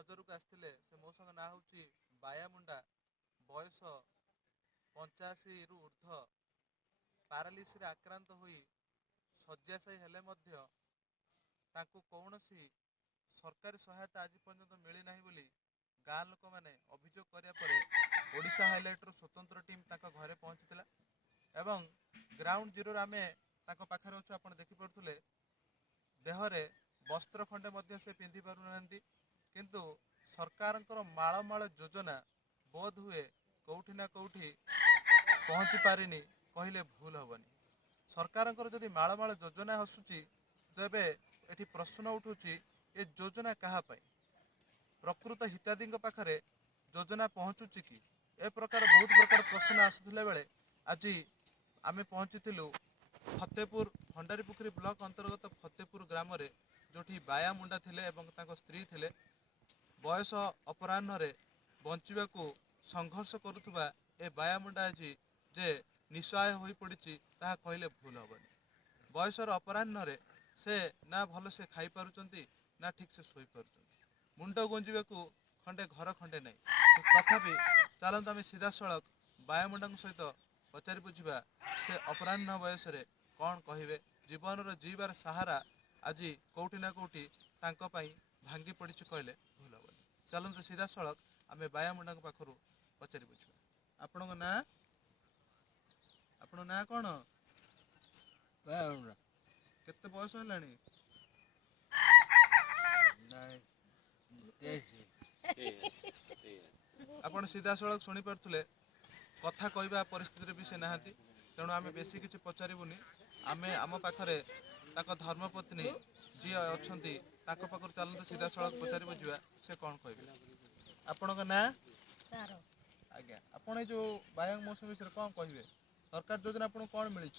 नजर को आसते से मौसा ना हूँ बाया मुंडा बयस 85 रु ऊर्ध्व पारालिस आक्रांत हो शଯ୍याशायी हेले कौन सरकारी सहायता आज पर्यंत मिलना बोली गाँ लोक मैंने अभियोग कराया हाइलाइट स्वतंत्र टीम घरे पहुंची एवं ग्राउंड जीरो आम पाखे अच्छे आप देखिपे देहरे वस्त्र खंडे से पिंधि पारना किंतु सरकार मालमाल योजना बोध हुए कौटि ना कौटि पहुँची पारिनी कहले भूल हेनी। सरकार जदि मालमाल योजना आसूची तेबे एठी प्रश्न उठुची ये योजना कहापाई प्रकृत हितादी पाखरे योजना पहुँचुची कि ए प्रकार बहुत प्रकार प्रश्न आसुला बेले आज आम पहुँची फतेपुर भंडारीपुखरी ब्लॉक अंतर्गत फतेपुर ग्राम जो बाया मुंडा थिले एवं स्त्री थिले बयस अपराह्न बंचा संघर्ष करुवा ए बाया मुंडा आज जे निस्सहाय हो पड़ी कहले भूल हेनी। बयसर अपराह्न से ना भल से खाई पारुचंती ना ठीक से शोई पारुचंती मुंड गुंजा खंडे घर खंडे नहीं तथापि चलते आम सीधा सड़क बाया मुंडा सहित पचारि बुझा से अपराह्न बयस कौन कहे जीवन जीवार सहारा आज कौटि ना कौटि भांगी पड़ी कहले भूल हेनी। चलते सीधा सड़क आम बाया मुंडा पाखु पचारि बुझा आपण ना आपण ना कौन केते बयस है आपण सीधा सड़क शुणी पारे कथा कहवा परिस्थिति भी से नहांती तेणु आम बेसी किसी पचारूनी आम आम पाखरे धर्मपत्नी जी अच्छा पाखर चलते सीधा सड़क पचारि बुझा से कौन कहे आपण ना आज्ञा आपण जो बायांग मौसम विषय कौन कहे सरकार योजना आपको कौन मिली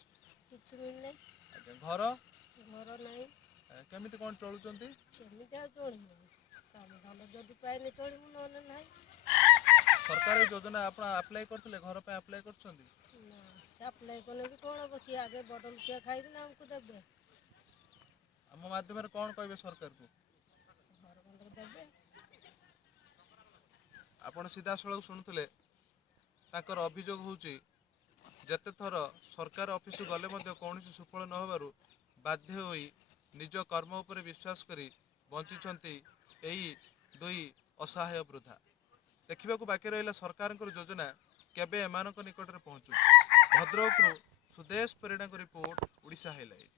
घर घर नहीं केमी कौन चलुंट सरकार योजना आप अप्लाई करते घर पे अप्लाई आम माध्यम कौन कहे सरकार को आपण सीधा सड़क शुणुले अभियोग होची जेते थर सरकार ऑफिस गले कौन सुफल न होबारु बाध्य होई निज कर्म उपर विश्वास करी बंचिछंती एई दुई असहाय वृद्धा देखा बाकी रहा सरकार योजना केबे एमानक निकट में पहुँचू। Bhadrak Sudesh Parida report Odisha highlight.